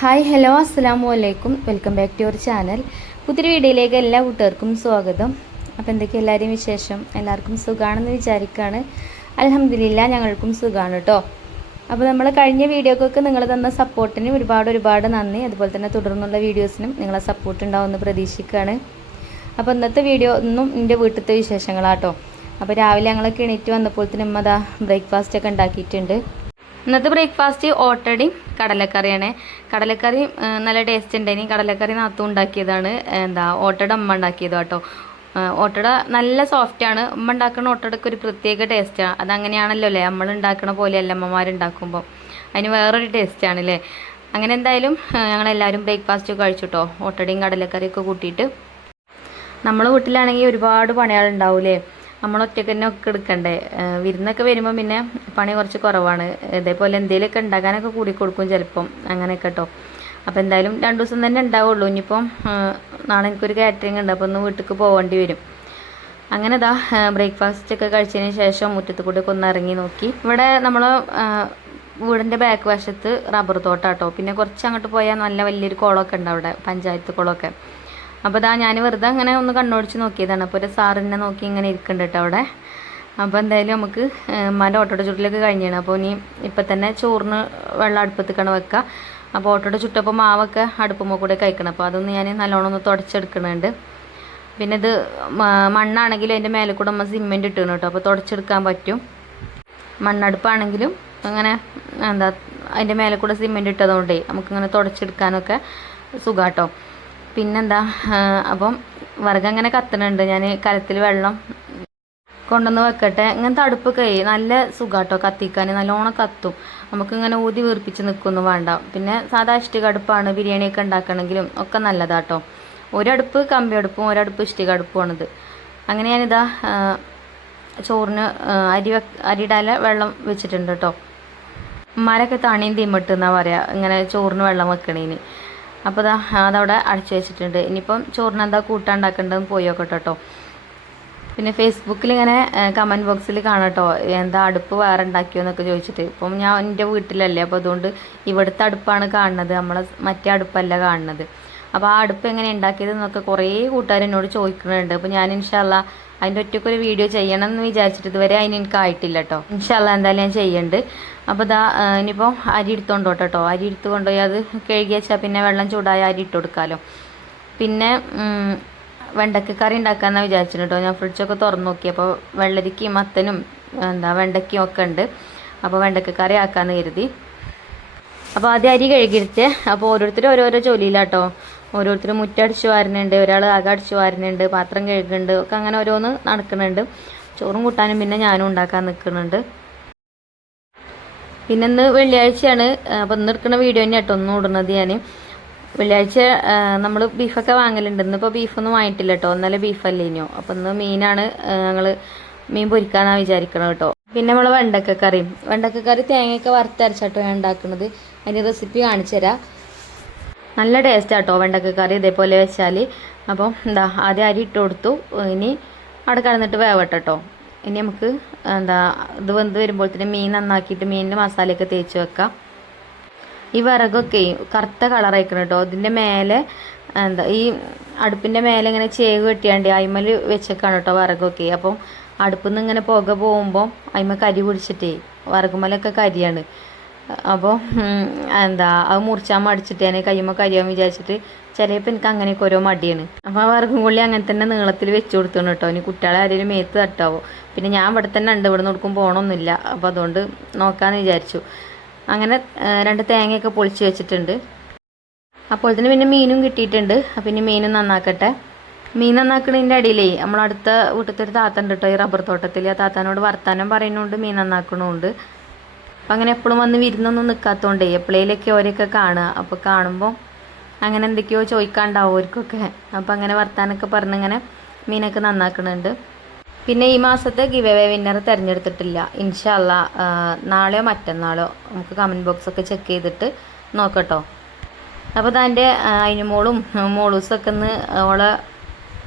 Hi hello അസ്സലാമു അലൈക്കും. Welcome back to your channel. പുതിയൊരു വീഡിയോയിലേക്ക് എല്ലാ കൂട്ടുകാർക്കും സ്വാഗതം. അപ്പോൾ എന്തൊക്കെയാണ് എല്ലാവരെയും വിശേഷം? എല്ലാവർക്കും സുഖമാണെന്ന് വിചാരിക്കുകയാണ്. അൽഹംദുലില്ലാ ഞങ്ങൾക്കും സുഖമാണ് കേട്ടോ. അപ്പോൾ നമ്മൾ കഴിഞ്ഞ വീഡിയോക്കൊക്കെ നിങ്ങൾ തന്ന സപ്പോർട്ടിന് ഒരുപാട് നന്ദി. അതുപോലെ തന്നെ തുടർന്നുള്ള വീഡിയോസിനും നിങ്ങളെ സപ്പോർട്ട് ഉണ്ടാവുമെന്ന് പ്രതീക്ഷിക്കുകയാണ്. അപ്പോൾ ഇന്നത്തെ വീഡിയോ ഒന്നും എൻ്റെ വീട്ടിലത്തെ വിശേഷങ്ങളാട്ടോ. അപ്പോൾ രാവിലെ ഞങ്ങളൊക്കെ എണീറ്റ് വന്നപ്പോൾ തന്നെ അമ്മ ബ്രേക്ക്ഫാസ്റ്റൊക്കെ ഉണ്ടാക്കിയിട്ടുണ്ട്. ഇന്നത്തെ ബ്രേക്ക്ഫാസ്റ്റ് ഓട്ടടയും കടലക്കറിയാണ്. കടലക്കറി നല്ല ടേസ്റ്റ് ഉണ്ടായിനി. കടലക്കറി നാത്തു ഉണ്ടാക്കിയതാണ്. ഓട്ടട അമ്മ ഉണ്ടാക്കിയത് കേട്ടോ. ഓട്ടട നല്ല സോഫ്റ്റാണ്. അമ്മ ഉണ്ടാക്കുന്ന ഓട്ടടക്ക് ഒരു പ്രത്യേക ടേസ്റ്റാണ്. അതങ്ങനെയാണല്ലോ അല്ലേ, നമ്മൾ ഉണ്ടാക്കണ പോലെയല്ല അമ്മമാരുണ്ടാക്കുമ്പോൾ, അതിന് വേറൊരു ടേസ്റ്റാണ് അല്ലേ. അങ്ങനെ എന്തായാലും ഞങ്ങളെല്ലാവരും ബ്രേക്ക്ഫാസ്റ്റ് കഴിച്ചു കേട്ടോ. ഓട്ടടയും കടലക്കറിയൊക്കെ കൂട്ടിയിട്ട്. നമ്മളെ വീട്ടിലാണെങ്കിൽ ഒരുപാട് പണികളുണ്ടാവൂലേ, നമ്മൾ ഒറ്റയ്ക്ക് തന്നെ ഒക്കെ എടുക്കണ്ടേ. വിരുന്നൊക്കെ വരുമ്പോൾ പിന്നെ പണി കുറച്ച് കുറവാണ്. ഇതേപോലെ എന്തെങ്കിലുമൊക്കെ ഉണ്ടാക്കാനൊക്കെ കൂടി കൊടുക്കും ചിലപ്പം, അങ്ങനെയൊക്കെ കേട്ടോ. അപ്പോൾ എന്തായാലും 2 ദിവസം തന്നെ ഉണ്ടാവുള്ളൂ. ഇനിയിപ്പം നാളെ എനിക്കൊരു കാറ്ററിംഗ് ഉണ്ട്, അപ്പോൾ ഒന്ന് വീട്ടിലേക്ക് പോകേണ്ടി വരും. അങ്ങനെ ബ്രേക്ക്ഫാസ്റ്റ് ഒക്കെ കഴിച്ചതിന് ശേഷം മുറ്റത്ത് കൂടെ ഒക്കെ ഒന്ന് ഇറങ്ങി നോക്കി. ഇവിടെ നമ്മൾ വീടിൻ്റെ ബാക്ക് വശത്ത് റബ്ബർ തോട്ടാട്ടോ. പിന്നെ കുറച്ച് അങ്ങോട്ട് പോയാൽ നല്ല വലിയൊരു കുളമൊക്കെ ഉണ്ട് അവിടെ, പഞ്ചായത്ത് കുളമൊക്കെ. അപ്പോൾ ഞാൻ വെറുതെ അങ്ങനെ ഒന്ന് കണ്ണോടിച്ച് നോക്കിയതാണ്. അപ്പോൾ ഒരു സാറിനെ നോക്കി ഇങ്ങനെ ഇരിക്കുന്നുണ്ട് കേട്ടോ അവിടെ. അപ്പോൾ എന്തായാലും നമുക്ക് ഉമ്മാൻ്റെ ഓട്ടോയുടെ ചുട്ടിലൊക്കെ കഴിഞ്ഞാണ്. അപ്പോൾ ഇപ്പം തന്നെ ചോറിന് വെള്ളം അടുപ്പത്തേക്കാണ് വെക്കുക. അപ്പോൾ ഓട്ടോയുടെ ചുട്ടപ്പോൾ മാവൊക്കെ അടുപ്പുമ്പോൾ കൂടെ കഴിക്കണം. അപ്പോൾ അതൊന്ന് ഞാൻ നല്ലോണം ഒന്ന് തുടച്ചെടുക്കുന്നുണ്ട്. പിന്നെ ഇത് മണ്ണാണെങ്കിലും അതിൻ്റെ മേലെ കൂടെ നമ്മൾ സിമെൻറ്റ് ഇട്ടണം കേട്ടോ. അപ്പോൾ തുടച്ചെടുക്കാൻ പറ്റും. മണ്ണടുപ്പാണെങ്കിലും അങ്ങനെ അതിൻ്റെ മേലെ കൂടെ സിമെൻറ്റ് ഇട്ടതുകൊണ്ടേ നമുക്കിങ്ങനെ തുടച്ചെടുക്കാനൊക്കെ സുഖാട്ടോ. പിന്നെന്താ, അപ്പം വിറകങ്ങനെ കത്തണുണ്ട്. ഞാൻ കലത്തിൽ വെള്ളം കൊണ്ടുവന്ന് വെക്കട്ടെ. ഇങ്ങനത്തെ അടുപ്പൊക്കെ നല്ല സുഖാട്ടോ കത്തിക്കാൻ, നല്ലോണം കത്തും. നമുക്കിങ്ങനെ ഊതി വീർപ്പിച്ച് നിൽക്കൊന്നും വേണ്ട. പിന്നെ സാധാ ഇഷ്ടിക അടുപ്പാണ് ബിരിയാണിയൊക്കെ ഉണ്ടാക്കണമെങ്കിലും ഒക്കെ നല്ലതാട്ടോ. ഒരടുപ്പ് കമ്പി അടുപ്പും ഒരടുപ്പ് ഇഷ്ടിക അടുപ്പുമാണിത്. അങ്ങനെ ഞാനിതാ ചോറിന് അരിയിടാല വെള്ളം വെച്ചിട്ടുണ്ട് കേട്ടോ. ഉമ്മാരൊക്കെ തണിയും തീമിട്ടെന്നാണ് പറയുക ഇങ്ങനെ ചോറിന് വെള്ളം വെക്കണേന്. അപ്പോൾ അതവിടെ അടച്ചു വെച്ചിട്ടുണ്ട്. ഇനിയിപ്പം ചോറിന് എന്താ കൂട്ടാണ്ടാക്കേണ്ടതെന്ന് പോയി നോക്കട്ടെ കേട്ടോ. പിന്നെ ഫേസ്ബുക്കിൽ ഇങ്ങനെ കമൻറ്റ് ബോക്സിൽ കാണാം കേട്ടോ, എന്താ അടുപ്പ് വേറെ ഉണ്ടാക്കിയോ എന്നൊക്കെ ചോദിച്ചിട്ട്. ഇപ്പം ഞാൻ എൻ്റെ വീട്ടിലല്ലേ, അപ്പോൾ അതുകൊണ്ട് ഇവിടുത്തെ അടുപ്പാണ് കാണുന്നത്, നമ്മളെ മറ്റേ അടുപ്പല്ല കാണുന്നത്. അപ്പോൾ ആ അടുപ്പ് എങ്ങനെ ഉണ്ടാക്കിയതെന്നൊക്കെ കുറേ കൂട്ടുകാർ എന്നോട് ചോദിക്കുന്നുണ്ട്. അപ്പോൾ ഞാൻ ഇൻഷാ അല്ലാ അതിൻ്റെ ഒറ്റയ്ക്കൊരു വീഡിയോ ചെയ്യണം എന്ന് വിചാരിച്ചിട്ട് ഇതുവരെ എനിക്കായിട്ടില്ല കേട്ടോ. ഇൻഷാ അല്ലാ എന്തായാലും ഞാൻ ചെയ്യുന്നുണ്ട്. അപ്പോൾ ഇനിയിപ്പോൾ അരി എടുത്തോണ്ട് കേട്ടോ. അരി എടുത്ത് കൊണ്ടുപോയി അത് കഴുകി വെച്ചാൽ പിന്നെ വെള്ളം ചൂടായ അരി ഇട്ട് കൊടുക്കാമല്ലോ. പിന്നെ വെണ്ടയ്ക്ക കറി ഉണ്ടാക്കാമെന്നാണ് വിചാരിച്ചിട്ട് കേട്ടോ. ഞാൻ ഫ്രിഡ്ജൊക്കെ തുറന്ന് നോക്കി. അപ്പോൾ വെള്ളരിക്കയും മത്തനും വെണ്ടയ്ക്കയും ഒക്കെ ഉണ്ട്. അപ്പോൾ വെണ്ടയ്ക്ക കറി ആക്കാമെന്ന് കരുതി. അപ്പോൾ ആദ്യം അരി കഴുകിയെടുത്ത്. അപ്പോൾ ഓരോരുത്തരും ഓരോരോ ജോലിയിലാട്ടോ. ഓരോരുത്തർ മുറ്റടിച്ച് വാരുന്നുണ്ട്, ഒരാൾ അകം അടിച്ച് വാരുന്നുണ്ട്, പാത്രം കഴുകുന്നുണ്ട്, ഒക്കെ അങ്ങനെ ഓരോന്ന് നടക്കുന്നുണ്ട്. ചോറും കൂട്ടാനും പിന്നെ ഞാനും ഉണ്ടാക്കാൻ നിൽക്കുന്നുണ്ട്. പിന്നെ ഇന്ന് വെള്ളിയാഴ്ചയാണ്. അപ്പോൾ ഇന്ന് എടുക്കുന്ന വീഡിയോ തന്നെ കേട്ടോ ഒന്നും ഇടുന്നത് ഞാൻ. വെള്ളിയാഴ്ച നമ്മൾ ബീഫൊക്കെ വാങ്ങലുണ്ട്. ഇന്നിപ്പോൾ ബീഫൊന്നും വാങ്ങിയിട്ടില്ല കേട്ടോ. ഇന്നലെ ബീഫല്ലേ ഇനിയോ. അപ്പോൾ ഇന്ന് മീനാണ്, ഞങ്ങൾ മീൻ പൊരിക്കാമെന്നാണ് വിചാരിക്കണം കേട്ടോ. പിന്നെ നമ്മൾ വെണ്ടക്ക കറി തേങ്ങയൊക്കെ വറുത്തരച്ചാട്ടോ ഞാൻ ഉണ്ടാക്കുന്നത്. അതിൻ്റെ റെസിപ്പി കാണിച്ചു തരാം. നല്ല ടേസ്റ്റാട്ടോ വെണ്ടക്ക കറി ഇതേപോലെ വെച്ചാൽ. അപ്പോൾ ആദ്യം അരി ഇട്ട് കൊടുത്തു. ഇനി അവിടെ കിടന്നിട്ട് വേവട്ടെ കേട്ടോ. ഇനി നമുക്ക് ഇത് വെന്ത് വരുമ്പോഴത്തേനും മീൻ നന്നാക്കിയിട്ട് മീനിൻ്റെ മസാലയൊക്കെ തേച്ച് വെക്കാം. ഈ വിറകൊക്കെ കറുത്ത കളറായിക്കണം കേട്ടോ. ഇതിൻ്റെ മേലെ ഈ അടുപ്പിൻ്റെ മേലെ ഇങ്ങനെ ചേവ് കെട്ടിയാണ്ട് അയിമൽ വെച്ചേക്കാണ് കേട്ടോ വിറകൊക്കെ. അപ്പം അടുപ്പിൽ നിന്ന് ഇങ്ങനെ പുക പോകുമ്പോൾ അയിമ കരി പിടിച്ചിട്ടേ വിറകുമലൊക്കെ കരിയാണ്. അപ്പോൾ അത് മുറിച്ചാൽ മടിച്ചിട്ട് ഞാൻ കയ്യുമ്പോൾ കരിയാന്ന് വിചാരിച്ചിട്ട് ചിലപ്പോൾ എനിക്ക് അങ്ങനെയൊക്കെ ഓരോ മടിയാണ്. അപ്പോൾ ആ വിറകും കൊള്ളി അങ്ങനെ തന്നെ നീളത്തിൽ വെച്ച് കൊടുത്തോണം കേട്ടോ. ഇനി കുട്ടികളെ ആരെങ്കിലും മേത്ത് തട്ടാവോ. പിന്നെ ഞാൻ ഇവിടെ തന്നെ ഉണ്ട്, ഇവിടെ നോക്കും പോകണമൊന്നുമില്ല. അപ്പോൾ അതുകൊണ്ട് നോക്കാമെന്ന് വിചാരിച്ചു. അങ്ങനെ 2 തേങ്ങയൊക്കെ പൊളിച്ച് വെച്ചിട്ടുണ്ട്. അപ്പോൾ തന്നെ പിന്നെ മീനും കിട്ടിയിട്ടുണ്ട്. അപ്പോൾ ഇനി മീനും നന്നാക്കട്ടെ. മീൻ നന്നാക്കണതിൻ്റെ ഇടയിലേ നമ്മളടുത്ത വീട്ടിലത്തെ ഒരു താത്ത ഉണ്ട് കേട്ടോ ഈ റബ്ബർ തോട്ടത്തിൽ. ആ താത്താനോട് വർത്താനം പറയുന്നുണ്ട്, മീൻ നന്നാക്കണമുണ്ട്. അപ്പം അങ്ങനെ എപ്പോഴും വന്ന് വിരുന്നൊന്നും നിൽക്കാത്തതുകൊണ്ടേ എപ്പോഴേലൊക്കെ ഓരൊക്കെ കാണുക. അപ്പോൾ കാണുമ്പോൾ അങ്ങനെ എന്തൊക്കെയോ ചോദിക്കാണ്ടാവും അവർക്കൊക്കെ. അപ്പോൾ അങ്ങനെ വർത്താനൊക്കെ പറഞ്ഞിങ്ങനെ മീനൊക്കെ നന്നാക്കുന്നുണ്ട്. പിന്നെ ഈ മാസത്തെ ഗിവ് അവേ വിന്നർ തിരഞ്ഞെടുത്തിട്ടില്ല. ഇൻഷാ അല്ലാ നാളെയോ മറ്റന്നാളോ നമുക്ക് കമൻറ്റ് ബോക്സൊക്കെ ചെക്ക് ചെയ്തിട്ട് നോക്കട്ടോ. അപ്പോൾ അതിൻ്റെ അതിനുമോളും മോളൂസൊക്കെ ഒന്ന് ഓളെ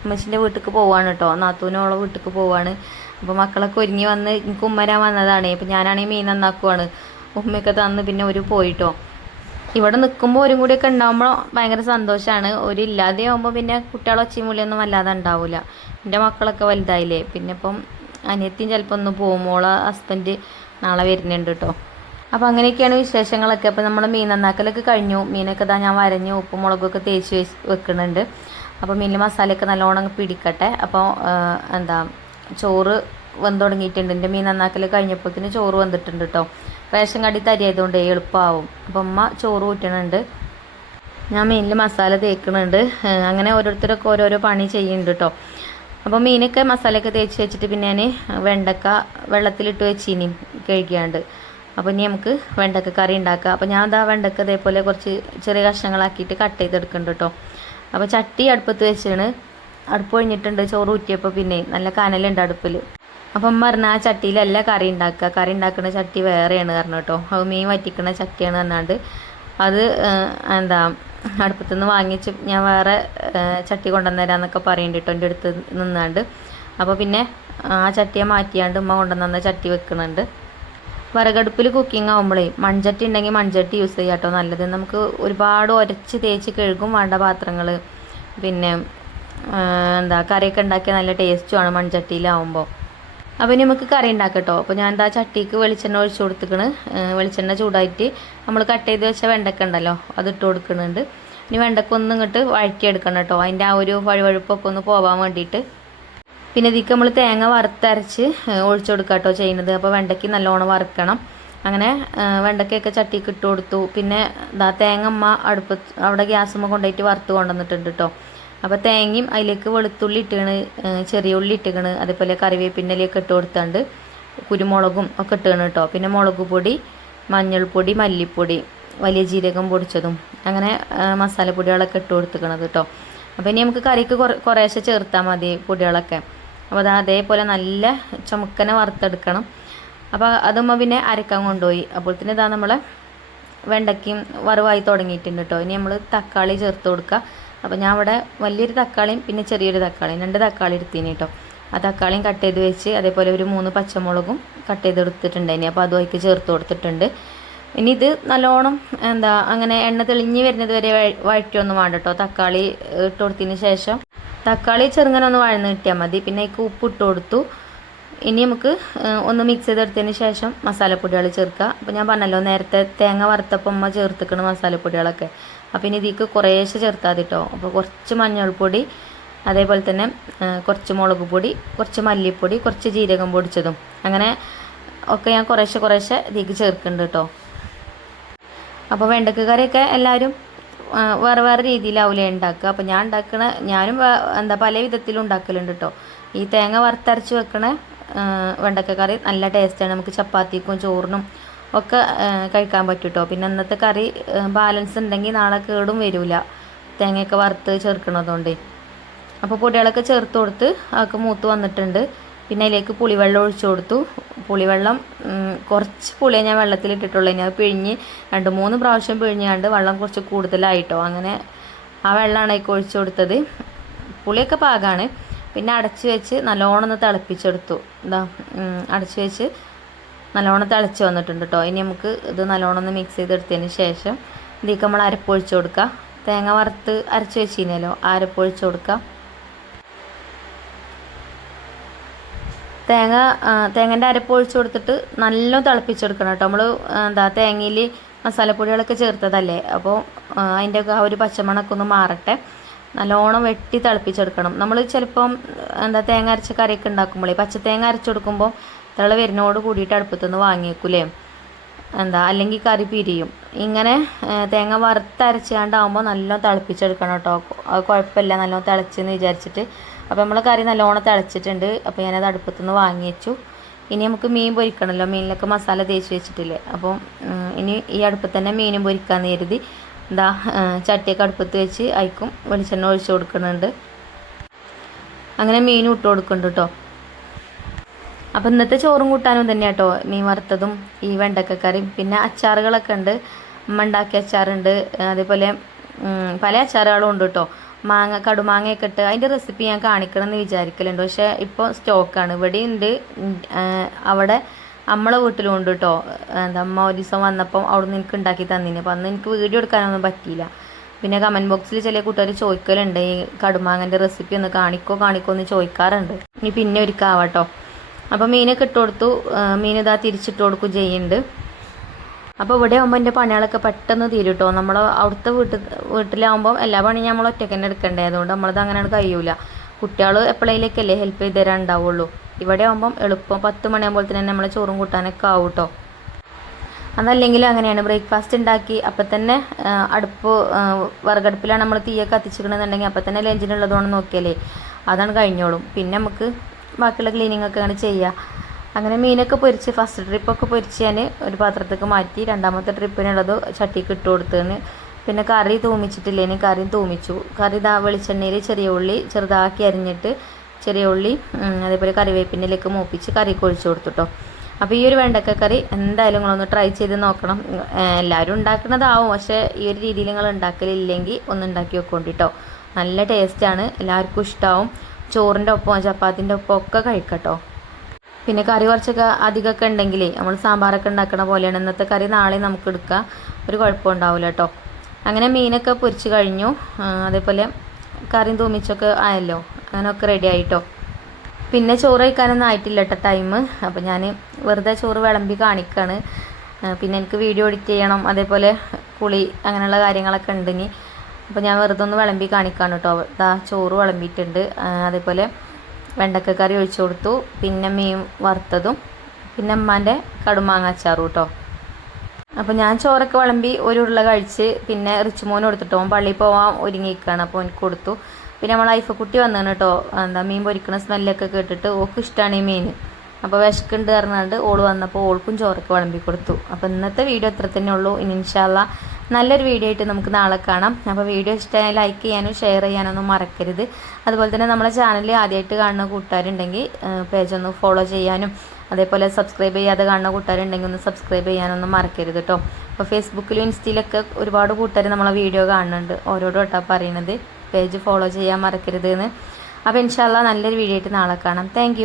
അമ്മച്ചിൻ്റെ വീട്ടിലേക്ക് പോവാണ് കേട്ടോ. നാത്തൂനും ഓളെ വീട്ടിലേക്ക് പോവാണ്. അപ്പോൾ മക്കളൊക്കെ ഒരുങ്ങി വന്ന് എനിക്ക് ഉമ്മരാൻ വന്നതാണ്. അപ്പോൾ ഞാനാണെങ്കിൽ മീൻ നന്നാക്കുവാണ്. ഉമ്മയൊക്കെ തന്ന് പിന്നെ ഒരു പോയിട്ടോ. ഇവിടെ നിൽക്കുമ്പോൾ ഒരു കൂടിയൊക്കെ ഉണ്ടാകുമ്പോൾ ഭയങ്കര സന്തോഷമാണ്. ഒരു ഇല്ലാതെ ആകുമ്പോൾ പിന്നെ കുട്ടികളെ ഒച്ചയും വല്ലാതെ ഉണ്ടാവില്ല. എൻ്റെ മക്കളൊക്കെ വലുതായില്ലേ. പിന്നെ ഇപ്പം അനിയത്തിയും ചിലപ്പോൾ ഒന്ന് പോകുമ്പോൾ ഹസ്ബൻഡ് നാളെ വരുന്നുണ്ട് കേട്ടോ. അപ്പോൾ അങ്ങനെയൊക്കെയാണ് വിശേഷങ്ങളൊക്കെ. അപ്പോൾ നമ്മൾ മീൻ നന്നാക്കലൊക്കെ കഴിഞ്ഞു. മീനൊക്കെ ഇതാ ഞാൻ വരഞ്ഞ് ഉപ്പും മുളകൊക്കെ തേച്ച് വെക്കുന്നുണ്ട്. അപ്പോൾ മീനിൽ മസാലയൊക്കെ നല്ലോണം പിടിക്കട്ടെ. അപ്പോൾ ചോറ് വെന്ത് തുടങ്ങിയിട്ടുണ്ട്. എൻ്റെ മീൻ നന്നാക്കൽ കഴിഞ്ഞപ്പോഴത്തേന് ചോറ് വന്നിട്ടുണ്ട് കേട്ടോ. റേഷൻ കടി തരി ആയതുകൊണ്ട് എളുപ്പമാവും. അപ്പോൾ അമ്മ ചോറ് ഊറ്റണുണ്ട്, ഞാൻ മീനിൽ മസാല തേക്കുന്നുണ്ട്. അങ്ങനെ ഓരോരുത്തരൊക്കെ ഓരോരോ പണി ചെയ്യുന്നുണ്ട് കേട്ടോ. അപ്പോൾ മീനൊക്കെ മസാലയൊക്കെ തേച്ച് വെച്ചിട്ട് പിന്നെ ഞാൻ വെണ്ടക്ക വെള്ളത്തിലിട്ട് വെച്ചിനി കഴുകിയാണ്ട്. അപ്പോൾ ഇനി നമുക്ക് വെണ്ടക്ക കറി ഉണ്ടാക്കാം. അപ്പോൾ ഞാൻ വെണ്ടക്ക ഇതേപോലെ കുറച്ച് ചെറിയ കഷ്ണങ്ങളാക്കിയിട്ട് കട്ട് ചെയ്തെടുക്കുന്നുണ്ട് കേട്ടോ. അപ്പോൾ ചട്ടി അടുപ്പത്ത് വെച്ചാണ്, അടുപ്പ് കഴിഞ്ഞിട്ടുണ്ട്. ചോറ് ഊറ്റിയപ്പോൾ പിന്നെ നല്ല കനലുണ്ട് അടുപ്പിൽ. അപ്പം അമ്മ പറഞ്ഞ ആ ചട്ടിയിലല്ല കറി ഉണ്ടാക്കുക, കറി ഉണ്ടാക്കുന്ന ചട്ടി വേറെയാണ് പറഞ്ഞു കേട്ടോ. അത് മീൻ വറ്റിക്കുന്ന ചട്ടിയാണ് പറഞ്ഞാണ്ട് അത് അടുപ്പത്തുനിന്ന് വാങ്ങിച്ച് ഞാൻ വേറെ ചട്ടി കൊണ്ടുവന്നേരാന്നൊക്കെ പറയുന്നുണ്ട് കേട്ടോ എൻ്റെ അടുത്ത് നിന്നാണ്ട്. അപ്പോൾ പിന്നെ ആ ചട്ടിയെ മാറ്റിയാണ്ട് ഉമ്മ കൊണ്ടുവന്ന ചട്ടി വെക്കുന്നുണ്ട്. വിറകടുപ്പിൽ കുക്കിംഗ് ആകുമ്പോഴേ മൺചട്ടി ഉണ്ടെങ്കിൽ മൺചട്ടി യൂസ് ചെയ്യാം കേട്ടോ നല്ലത്. നമുക്ക് ഒരുപാട് ഉരച്ച് തേച്ച് കഴുകും വേണ്ട പാത്രങ്ങൾ. പിന്നെ കറിയൊക്കെ ഉണ്ടാക്കിയാൽ നല്ല ടേസ്റ്റുമാണ് മൺചട്ടിയിലാവുമ്പോൾ. അപ്പോൾ ഇനി നമുക്ക് കറി ഉണ്ടാക്കാം കേട്ടോ. അപ്പോൾ ഞാൻ ചട്ടിക്ക് വെളിച്ചെണ്ണ ഒഴിച്ച് കൊടുത്തിക്കണ്. വെളിച്ചെണ്ണ ചൂടായിട്ട് നമ്മൾ കട്ട് ചെയ്ത് വെച്ച വെണ്ടക്ക ഉണ്ടല്ലോ അതിട്ട് കൊടുക്കുന്നുണ്ട്. ഇനി വെണ്ടക്ക ഒന്ന് ഇങ്ങോട്ട് വഴറ്റിയെടുക്കണം കേട്ടോ, അതിൻ്റെ ആ ഒരു വഴുവഴുപ്പൊക്കെ ഒന്ന് പോകാൻ വേണ്ടിയിട്ട്. പിന്നെ ഇതിക്ക് നമ്മൾ തേങ്ങ വറുത്തരച്ച് ഒഴിച്ചു കൊടുക്കുക കേട്ടോ ചെയ്യുന്നത്. അപ്പോൾ വെണ്ടയ്ക്ക് നല്ലോണം വറുക്കണം. അങ്ങനെ വെണ്ടയ്ക്കൊക്കെ ചട്ടിക്ക് ഇട്ട് കൊടുത്തു. പിന്നെ തേങ്ങ അമ്മ അവിടെ ഗ്യാസുമ്മ കൊണ്ടുപോയിട്ട് വറുത്ത് കൊണ്ടുവന്നിട്ടുണ്ട് കേട്ടോ. അപ്പോൾ തേങ്ങയും അതിലേക്ക് വെളുത്തുള്ളി ഇട്ടുകണ്, ചെറിയ ഉള്ളി ഇട്ടുകണ്, അതേപോലെ കറിവേപ്പിൻ്റെലൊക്കെ ഇട്ട് കൊടുത്താണ്ട് കുരുമുളകും ഒക്കെ ഇട്ടുകണ് കേട്ടോ. പിന്നെ മുളക് പൊടി, മഞ്ഞൾപ്പൊടി, മല്ലിപ്പൊടി, വലിയ ജീരകം പൊടിച്ചതും അങ്ങനെ മസാലപ്പൊടികളൊക്കെ ഇട്ട് കൊടുത്തിക്കണത് കേട്ടോ. അപ്പോൾ ഇനി നമുക്ക് കറിക്ക് കുറേശ്ശെ ചേർത്താൽ മതി പൊടികളൊക്കെ. അപ്പോൾ അതേപോലെ നല്ല ചുമക്കനെ വറുത്തെടുക്കണം. അപ്പോൾ അതുമ്പോൾ പിന്നെ അരക്കാൻ കൊണ്ടുപോയി. അപ്പോൾ തന്നെ നമ്മളെ വെണ്ടയ്ക്കും വറവായി തുടങ്ങിയിട്ടുണ്ട് കേട്ടോ. ഇനി നമ്മൾ തക്കാളി ചേർത്ത് കൊടുക്കുക. അപ്പോൾ ഞാൻ ഇവിടെ വലിയൊരു തക്കാളിയും പിന്നെ ചെറിയൊരു തക്കാളിയും 2 തക്കാളി എടുത്തിന് കേട്ടോ. ആ തക്കാളിയും കട്ട് ചെയ്ത് വെച്ച് അതേപോലെ ഒരു 3 പച്ചമുളകും കട്ട് ചെയ്തെടുത്തിട്ടുണ്ട്. ഇനി അപ്പോൾ അതുമായിട്ട് ചേർത്ത് കൊടുത്തിട്ടുണ്ട്. ഇനി ഇത് നല്ലോണം അങ്ങനെ എണ്ണ തെളിഞ്ഞ് വരുന്നത് വരെ വഴറ്റൊന്നും വേണ്ട കേട്ടോ. തക്കാളി ഇട്ട് കൊടുത്തതിന് ശേഷം തക്കാളി ചെറുങ്ങനെ ഒന്ന് വഴന്ന് കിട്ടിയാൽ മതി. പിന്നെ അതിലേക്ക് ഉപ്പ് ഇട്ട് കൊടുത്തു. ഇനി നമുക്ക് ഒന്ന് മിക്സ് ചെയ്തെടുത്തതിന് ശേഷം മസാലപ്പൊടികൾ ചേർക്കുക. അപ്പോൾ ഞാൻ പറഞ്ഞല്ലോ നേരത്തെ തേങ്ങ വറുത്തപ്പം അമ്മ ചേർത്തിക്കണം മസാലപ്പൊടികളൊക്കെ. അപ്പോൾ ഇനി ഇതിലേക്ക് കുറേശ്ശെ ചേർത്താൽ മതി കേട്ടോ. അപ്പോൾ കുറച്ച് മഞ്ഞൾപ്പൊടി, അതേപോലെ തന്നെ കുറച്ച് മുളക് പൊടി, കുറച്ച് മല്ലിപ്പൊടി, കുറച്ച് ജീരകം പൊടിച്ചതും അങ്ങനെ ഒക്കെ ഞാൻ കുറേശ്ശെ ഇതിലേക്ക് ചേർക്കുന്നുണ്ട് കേട്ടോ. അപ്പോൾ വെണ്ടക്ക കറിയൊക്കെ എല്ലാവരും വേറെ വേറെ രീതിയിലാവില്ലേ ഉണ്ടാക്കുക. അപ്പോൾ ഞാനും പല വിധത്തിലും ഉണ്ടാക്കലുണ്ട് കേട്ടോ. ഈ തേങ്ങ വറുത്തരച്ച് വെക്കണ വെണ്ടക്ക കറി നല്ല ടേസ്റ്റാണ്. നമുക്ക് ചപ്പാത്തിക്കും ചോറിനും ഒക്കെ കഴിക്കാൻ പറ്റും കേട്ടോ. പിന്നെ അന്നത്തെ കറി ബാലൻസ് ഉണ്ടെങ്കിൽ നാളെ കേടും വരില്ല തേങ്ങയൊക്കെ വറുത്ത് ചേർക്കണതുകൊണ്ട്. അപ്പോൾ പൊടികളൊക്കെ ചേർത്ത് കൊടുത്ത് അതൊക്കെ മൂത്ത് വന്നിട്ടുണ്ട്. പിന്നെ അതിലേക്ക് പുളിവെള്ളം ഒഴിച്ചു കൊടുത്തു. പുളിവെള്ളം കുറച്ച് പുളിയെ ഞാൻ വെള്ളത്തിലിട്ടിട്ടുള്ളൂ. ഇനി അത് പിഴിഞ്ഞ് 2-3 പ്രാവശ്യം പിഴിഞ്ഞാണ്ട് വെള്ളം കുറച്ച് കൂടുതലായിട്ടോ. അങ്ങനെ ആ വെള്ളമാണ് അതിലേക്ക് ഒഴിച്ചു കൊടുത്തത്. പുളിയൊക്കെ പാകമാണ്. പിന്നെ അടച്ച് വെച്ച് നല്ലോണം ഒന്ന് തിളപ്പിച്ചെടുത്തു. അടച്ച് വെച്ച് നല്ലോണം തിളച്ച് വന്നിട്ടുണ്ട് കേട്ടോ. ഇനി നമുക്ക് ഇത് നല്ലോണം ഒന്ന് മിക്സ് ചെയ്തെടുത്തതിന് ശേഷം ഇതിലേക്ക് നമ്മൾ അരപ്പൊഴിച്ച് കൊടുക്കുക. തേങ്ങ വറുത്ത് അരച്ച് വെച്ചിരുന്നല്ലോ, അരപ്പൊഴിച്ച് കൊടുക്കുക. തേങ്ങൻ്റെ അരപ്പൊഴിച്ച് കൊടുത്തിട്ട് നല്ല തിളപ്പിച്ചെടുക്കണം കേട്ടോ. നമ്മൾ തേങ്ങയിൽ മസാലപ്പൊടികളൊക്കെ ചേർത്തതല്ലേ, അപ്പോൾ അതിൻ്റെയൊക്കെ ആ ഒരു പച്ചമണമൊക്കെ ഒന്ന് മാറട്ടെ. നല്ലോണം വെട്ടി തിളപ്പിച്ചെടുക്കണം. നമ്മൾ ചിലപ്പം തേങ്ങ അരച്ച കറിയൊക്കെ ഉണ്ടാക്കുമ്പോഴേ പച്ചത്തേങ്ങ അരച്ചെടുക്കുമ്പോൾ തിള വരുന്നതോട് കൂടിയിട്ട് അടുപ്പത്തുനിന്ന് വാങ്ങിയേക്കൂലേ അല്ലെങ്കിൽ കറി പിരിയും. ഇങ്ങനെ തേങ്ങ വറുത്തരച്ചാണ്ടാകുമ്പോൾ നല്ലോണം തിളപ്പിച്ചെടുക്കണം കേട്ടോ. അത് കുഴപ്പമില്ല, നല്ലോണം തിളച്ചെന്ന് വിചാരിച്ചിട്ട്. അപ്പോൾ നമ്മൾ കറി നല്ലോണം തിളച്ചിട്ടുണ്ട്. അപ്പോൾ ഞാനത് അടുപ്പത്തുനിന്ന് വാങ്ങി വെച്ചു. ഇനി നമുക്ക് മീൻ പൊരിക്കണമല്ലോ, മീനിലൊക്കെ മസാല തേച്ച് വെച്ചിട്ടില്ലേ. അപ്പോൾ ഇനി ഈ അടുപ്പത്ത് തന്നെ മീനും പൊരിക്കാമെന്ന് കരുതി ചട്ടിയൊക്കെ അടുപ്പത്ത് വെച്ച് അയക്കും വെളിച്ചെണ്ണ ഒഴിച്ച് കൊടുക്കുന്നുണ്ട്. അങ്ങനെ മീനും ഇട്ട് കൊടുക്കുന്നുണ്ട് കേട്ടോ. അപ്പോൾ ഇന്നത്തെ ചോറും കൂട്ടാനും തന്നെ കേട്ടോ, മീൻ വറുത്തതും ഈ വെണ്ടക്ക കറിയും. പിന്നെ അച്ചാറുകളൊക്കെ ഉണ്ട്, അമ്മ ഉണ്ടാക്കിയ അച്ചാറുണ്ട്, അതേപോലെ പല അച്ചാറുകളും ഉണ്ട് കേട്ടോ. കടുമാങ്ങയൊക്കെ ഇട്ട് അതിൻ്റെ റെസിപ്പി ഞാൻ കാണിക്കണം എന്ന് വിചാരിക്കലുണ്ട്. പക്ഷേ ഇപ്പോൾ സ്റ്റോക്കാണ്. ഇവിടെ ഉണ്ട്, അവിടെ നമ്മളെ വീട്ടിലും ഉണ്ട് കേട്ടോ. എന്താ അമ്മ ഒരു ദിവസം വന്നപ്പം അവിടുന്ന് എനിക്ക് ഉണ്ടാക്കി തന്നിന്. അപ്പോൾ അന്ന് എനിക്ക് വീഡിയോ എടുക്കാനൊന്നും പറ്റിയില്ല. പിന്നെ കമൻറ്റ് ബോക്സിൽ ചില കൂട്ടുകാർ ചോദിക്കലുണ്ട് ഈ കടുമാങ്ങൻ്റെ റെസിപ്പി ഒന്ന് കാണിക്കോ എന്ന് ചോദിക്കാറുണ്ട്. ഇനി പിന്നെ ഒരിക്കാവട്ടോ. അപ്പോൾ മീനൊക്കെ ഇട്ട് കൊടുത്തു. മീൻ ഇതാ തിരിച്ചിട്ട് കൊടുക്കും ചെയ്യുന്നുണ്ട്. അപ്പോൾ ഇവിടെ ആകുമ്പോൾ എൻ്റെ പണികളൊക്കെ പെട്ടെന്ന് തീരും കേട്ടോ. നമ്മൾ അവിടുത്തെ വീട്ടിലാകുമ്പോൾ എല്ലാ പണിയും നമ്മൾ ഒറ്റയ്ക്ക് തന്നെ എടുക്കണ്ടേ. അതുകൊണ്ട് നമ്മളത് അങ്ങനെ കഴിയൂല. കുട്ടികൾ എപ്പോഴേലേക്കല്ലേ ഹെൽപ്പ് ചെയ്ത് തരാൻ ഉണ്ടാവുള്ളൂ. ഇവിടെ ആകുമ്പം എളുപ്പം 10 മണിയാകുമ്പോൾ തന്നെ നമ്മൾ ചോറും കൂട്ടാനൊക്കെ ആവും കേട്ടോ. അതല്ലെങ്കിൽ അങ്ങനെയാണ്. ബ്രേക്ക്ഫാസ്റ്റ് ഉണ്ടാക്കി അപ്പം തന്നെ വിറകടുപ്പിലാണ് നമ്മൾ തീയൊക്കെ കത്തിച്ചിരിക്കണമെന്നുണ്ടെങ്കിൽ അപ്പം തന്നെ ലഞ്ചിനുള്ളതുകൊണ്ട് നോക്കിയാലേ അതാണ് കഴിഞ്ഞോളും. പിന്നെ നമുക്ക് ബാക്കിയുള്ള ക്ലീനിങ് ഒക്കെ അങ്ങനെ ചെയ്യാം. അങ്ങനെ മീനൊക്കെ പൊരിച്ച് ഫസ്റ്റ് ട്രിപ്പൊക്കെ പൊരിച്ച് ഞാൻ ഒരു പാത്രത്തേക്ക് മാറ്റി. രണ്ടാമത്തെ ട്രിപ്പിനുള്ളത് ചട്ടിക്ക് ഇട്ട് കൊടുത്തതിന്. പിന്നെ കറി തൂമിച്ചിട്ടില്ലേന് കറിയും തൂമിച്ചു. കറി വെളിച്ചെണ്ണയിൽ ചെറിയ ഉള്ളി ചെറുതാക്കി അരിഞ്ഞിട്ട് ചെറിയ ഉള്ളി അതേപോലെ കറിവേപ്പിൻ്റെലേക്ക് മൂപ്പിച്ച് കറിക്ക് ഒഴിച്ചു കൊടുത്തു കേട്ടോ. അപ്പോൾ ഈ ഒരു വെണ്ടക്ക കറി എന്തായാലും നിങ്ങളൊന്ന് ട്രൈ ചെയ്ത് നോക്കണം. എല്ലാവരും ഉണ്ടാക്കുന്നതാവും, പക്ഷേ ഈ ഒരു രീതിയിൽ നിങ്ങൾ ഉണ്ടാക്കലില്ലെങ്കിൽ ഒന്ന് ഉണ്ടാക്കി വെക്കൊണ്ടിട്ടോ. നല്ല ടേസ്റ്റാണ്, എല്ലാവർക്കും ഇഷ്ടമാവും. ചോറിൻ്റെ ഒപ്പം ചപ്പാത്തിൻ്റെ ഒപ്പം ഒക്കെ കഴിക്കട്ടോ. പിന്നെ കറി കുറച്ചൊക്കെ അധികമൊക്കെ ഉണ്ടെങ്കിലേ നമ്മൾ സാമ്പാറൊക്കെ ഉണ്ടാക്കണ പോലെയാണ്. ഇന്നത്തെ കറി നാളെ നമുക്ക് എടുക്കാം, ഒരു കുഴപ്പമുണ്ടാവില്ല കേട്ടോ. അങ്ങനെ മീനൊക്കെ പൊരിച്ച് കഴിഞ്ഞു. അതേപോലെ കറിയും തൂമിച്ചൊക്കെ ആയല്ലോ, അങ്ങനെയൊക്കെ റെഡി ആയിട്ടോ. പിന്നെ ചോറ് കഴിക്കാനൊന്നും ആയിട്ടില്ല കേട്ടോ ടൈം. അപ്പോൾ ഞാൻ വെറുതെ ചോറ് വിളമ്പി കാണിക്കുകയാണ്. പിന്നെ എനിക്ക് വീഡിയോ എഡിറ്റ് ചെയ്യണം, അതേപോലെ കുളി അങ്ങനെയുള്ള കാര്യങ്ങളൊക്കെ ഉണ്ടെങ്കിൽ അപ്പോൾ ഞാൻ വെറുതെ ഒന്ന് വിളമ്പി കാണിക്കുകയാണ് കേട്ടോ. ചോറ് വിളമ്പിയിട്ടുണ്ട്. അതേപോലെ വെണ്ടക്ക കറി ഒഴിച്ചു കൊടുത്തു. പിന്നെ മീൻ വറുത്തതും പിന്നെ അമ്മാൻ്റെ കടുമാങ്ങ അച്ചാറും കേട്ടോ. അപ്പോൾ ഞാൻ ചോറൊക്കെ വിളമ്പി ഒരു ഉരുള കഴിച്ച് പിന്നെ റിച്ചുമോന് കൊടുത്തിട്ടോ. അവൻ പള്ളിയിൽ പോകാൻ ഒരുങ്ങിയിരിക്കുകയാണ്, അപ്പോൾ എനിക്ക് കൊടുത്തു. പിന്നെ നമ്മൾ ഐഫക്കുട്ടി വന്നാണ് കേട്ടോ. എന്താ മീൻ പൊരിക്കണ സ്മെല്ലൊക്കെ കേട്ടിട്ട് ഓൾക്ക് ഇഷ്ടമാണ് ഈ മീൻ. അപ്പോൾ വിശക്കുണ്ട് പറഞ്ഞുകൊണ്ട് ഓള് വന്നപ്പോൾ ഓൾക്കും ചോറൊക്കെ വിളമ്പി കൊടുത്തു. അപ്പോൾ ഇന്നത്തെ വീഡിയോ ഇത്ര തന്നെ ഉള്ളൂ. ഇനി ഇൻഷാ അല്ലാ നല്ലൊരു വീഡിയോ ആയിട്ട് നമുക്ക് നാളെ കാണാം. അപ്പോൾ വീഡിയോ ഇഷ്ടമായി ലൈക്ക് ചെയ്യാനും ഷെയർ ചെയ്യാനൊന്നും മറക്കരുത്. അതുപോലെ തന്നെ നമ്മളെ ചാനൽ ആദ്യമായിട്ട് കാണുന്ന കൂട്ടുകാരുണ്ടെങ്കിൽ പേജൊന്ന് ഫോളോ ചെയ്യാനും അതേപോലെ സബ്സ്ക്രൈബ് ചെയ്യാതെ കാണുന്ന കൂട്ടുകാരുണ്ടെങ്കിൽ ഒന്ന് സബ്സ്ക്രൈബ് ചെയ്യാനൊന്നും മറക്കരുത് കേട്ടോ. അപ്പോൾ ഫേസ്ബുക്കിലും ഇൻസ്റ്റയിലൊക്കെ ഒരുപാട് കൂട്ടുകാർ നമ്മളെ വീഡിയോ കാണുന്നുണ്ട്. ഓരോട്ടോ പറയുന്നത് പേജ് ഫോളോ ചെയ്യാൻ മറക്കരുത് എന്ന്. അപ്പോൾ ഇൻഷാ അല്ലാ നല്ലൊരു വീഡിയോ ആയിട്ട് നാളെ കാണാം. താങ്ക്